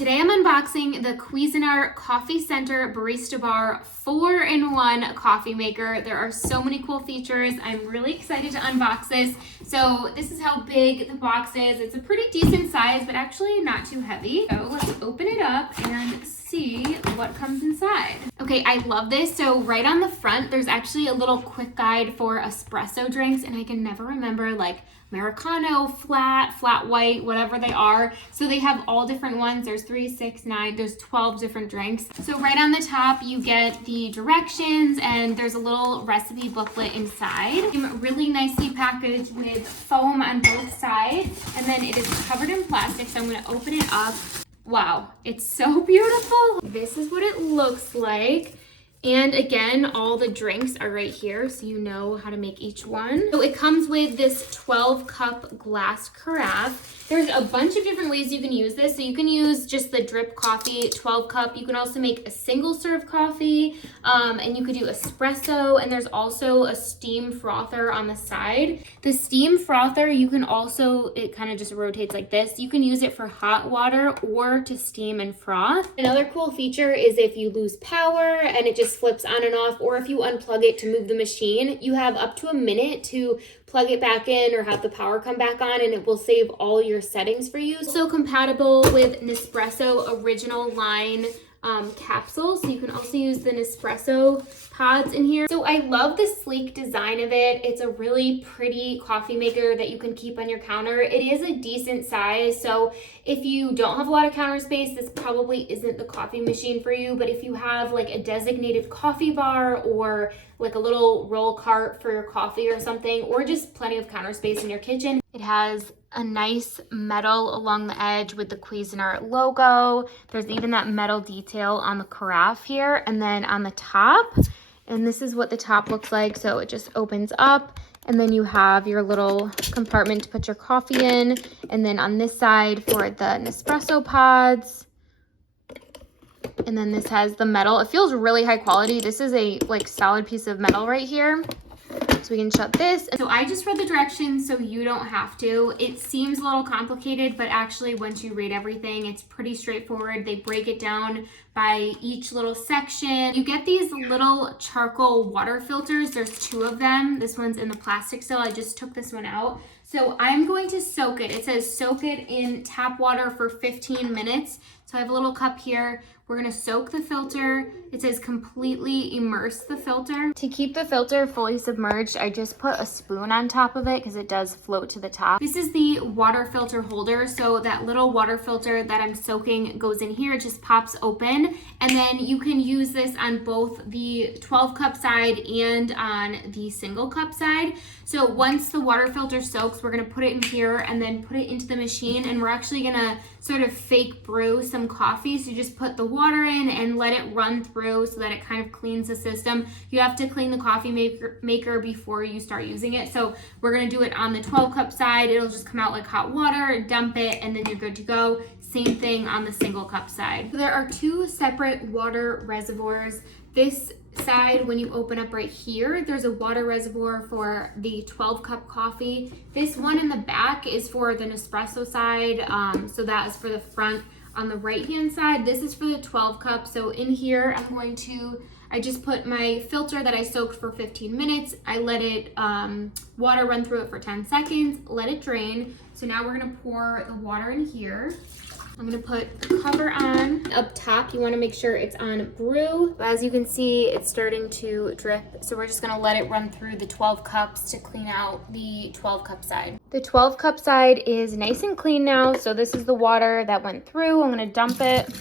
Today I'm unboxing the CUISINART Coffee Center Barista Bar 4-in-1 coffee maker. There are so many cool features. I'm really excited to unbox this. So this is how big the box is. It's a pretty decent size, but actually not too heavy. So let's open it up and see what comes inside. Okay, I love this. So right on the front, there's actually a little quick guide for espresso drinks, and I can never remember like Americano, flat white, whatever they are. So they have all different ones. There's 3, 6, 9, there's 12 different drinks. So right on the top, you get the directions and there's a little recipe booklet inside. Really nicely packaged with foam on both sides. And then it is covered in plastic. So I'm gonna open it up. Wow, it's so beautiful. This is what it looks like. And again, all the drinks are right here, so you know how to make each one. So it comes with this 12-cup glass carafe. There's a bunch of different ways you can use this. So you can use just the drip coffee 12-cup. You can also make a single serve coffee, and you could do espresso, and there's also a steam frother on the side. The steam frother, you can also, it kind of just rotates like this. You can use it for hot water or to steam and froth. Another cool feature is if you lose power and it just flips on and off, or if you unplug it to move the machine, you have up to a minute to plug it back in or have the power come back on, and it will save all your settings for you. So compatible with Nespresso original line capsules, so you can also use the Nespresso pods in here. So I love the sleek design of it. It's a really pretty coffee maker that you can keep on your counter. It is a decent size, so if you don't have a lot of counter space, this probably isn't the coffee machine for you. But if you have like a designated coffee bar or like a little roll cart for your coffee or something, or just plenty of counter space in your kitchen, it has a nice metal along the edge with the Cuisinart logo. There's even that metal detail on the carafe here, and then on the top, and this is what the top looks like. So it just opens up, and then you have your little compartment to put your coffee in, and then on this side for the Nespresso pods. And then this has the metal. It feels really high quality. This is a like solid piece of metal right here. So we can shut this. So I just read the directions so you don't have to. It seems a little complicated, but actually once you read everything, it's pretty straightforward. They break it down by each little section. You get these little charcoal water filters. There's 2 of them. This one's in the plastic still. I just took this one out. So I'm going to soak it. It says soak it in tap water for 15 minutes. So I have a little cup here. We're gonna soak the filter. It says completely immerse the filter. To keep the filter fully submerged, I just put a spoon on top of it because it does float to the top. This is the water filter holder. So that little water filter that I'm soaking goes in here. It just pops open. And then you can use this on both the 12-cup side and on the single cup side. So once the water filter soaks, we're gonna put it in here and then put it into the machine, and we're actually gonna sort of fake brew some coffee. So you just put the water in and let it run through so that it kind of cleans the system. You have to clean the coffee maker before you start using it. So we're gonna do it on the 12-cup side. It'll just come out like hot water, dump it, and then you're good to go. Same thing on the single cup side. So there are 2 separate water reservoirs. This side, when you open up right here, there's a water reservoir for the 12-cup coffee. This one in the back is for the Nespresso side, so that is for the front. On the right hand side, this is for the 12-cup. So in here, I just put my filter that I soaked for 15 minutes. I let it water run through it for 10 seconds, let it drain. So now we're gonna pour the water in here. I'm gonna put the cover on. Up top, you wanna make sure it's on brew. As you can see, it's starting to drip. So we're just gonna let it run through the 12 cups to clean out the 12-cup side. The 12-cup side is nice and clean now. So this is the water that went through. I'm gonna dump it.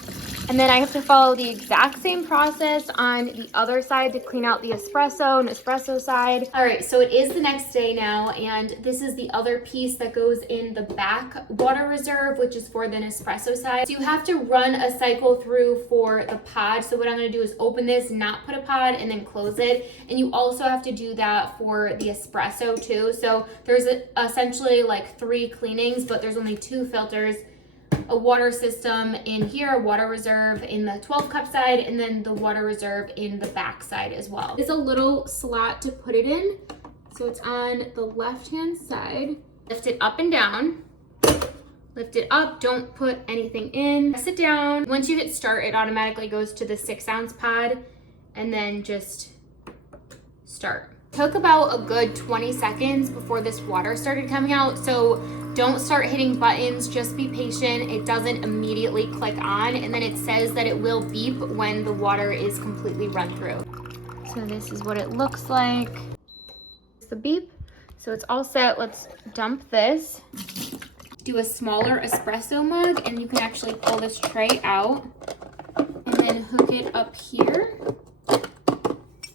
And then I have to follow the exact same process on the other side to clean out the Nespresso side. All right, so it is the next day now, and this is the other piece that goes in the back water reserve, which is for the Nespresso side. So you have to run a cycle through for the pod. So what I'm gonna do is open this, not put a pod, and then close it. And you also have to do that for the espresso too. So there's essentially like 3 cleanings, but there's only 2 filters. A water system in here, a water reserve in the 12-cup side, and then the water reserve in the back side as well. There's a little slot to put it in. So it's on the left-hand side. Lift it up and down. Lift it up, don't put anything in. Sit down. Once you hit start, it automatically goes to the 6-ounce pod, and then just start. Took about a good 20 seconds before this water started coming out, so don't start hitting buttons, just be patient. It doesn't immediately click on, and then it says that it will beep when the water is completely run through. So this is what it looks like. It's the beep. So it's all set. Let's dump this. Do a smaller espresso mug, and you can actually pull this tray out and then hook it up here.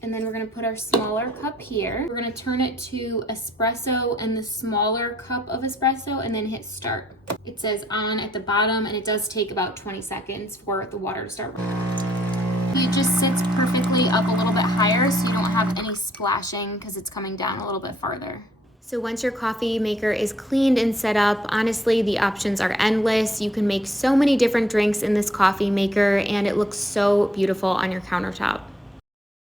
And then we're gonna put our smaller cup here. We're gonna turn it to espresso and the smaller cup of espresso, and then hit start. It says on at the bottom, and it does take about 20 seconds for the water to start running. It just sits perfectly up a little bit higher, so you don't have any splashing because it's coming down a little bit farther. So once your coffee maker is cleaned and set up, honestly, the options are endless. You can make so many different drinks in this coffee maker, and it looks so beautiful on your countertop.